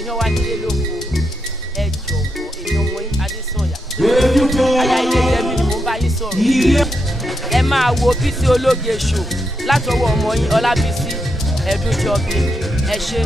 èèyàn wá nílé lóko ẹ jọ̀wọ́ èmi ọmọ yín Adésànyà aya ilé Yẹmí ni mo bá yín sọ̀rọ̀ ẹ máa wo Bísí Ológe show látọwọ́ ọmọ yín Ọlábísí Ẹ̀dúnjọbí ẹ ṣé.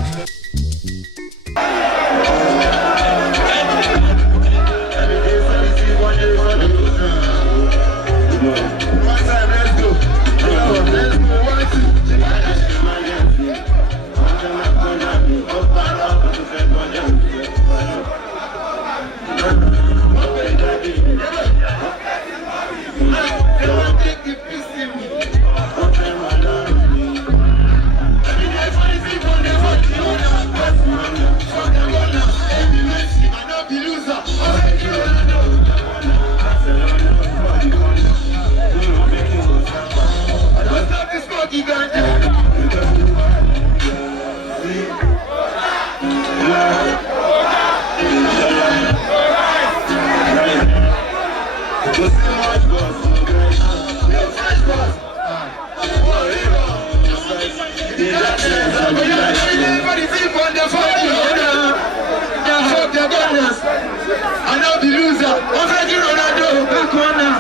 I know the loser. I'm ready, Ronaldo. Back on now.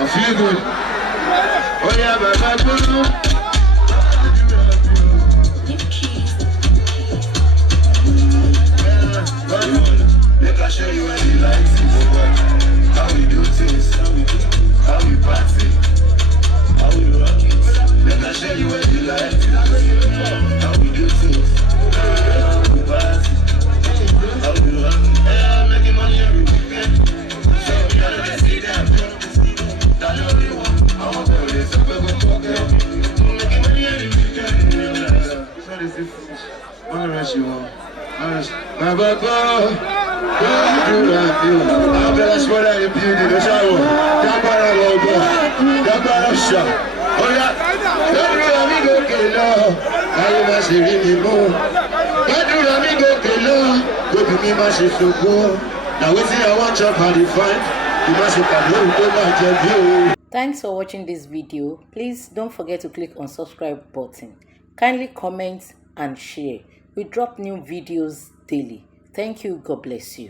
I feel good. Oh yeah, let I show you what you like. How we do things, how we party, how we rock it. Let I show you what you like. How we do things, how we party, how we rock it. Yeah, I'm making money every weekend. So you gotta see that. That's all we want. I want to do this. I'm making money every weekend. So this is one rush you want. My baby, I'm gonna swear that you beauty. The shower, that part of the that part of shot. Oh yeah, don't amigo que no, I must see me more. Don't amigo que no, go to me must see so good. Now we see I want your body fine. You must have to. Thanks for watching this video. Please don't forget to click on subscribe button. Kindly comment and share. We drop new videos daily. Thank you. God bless you.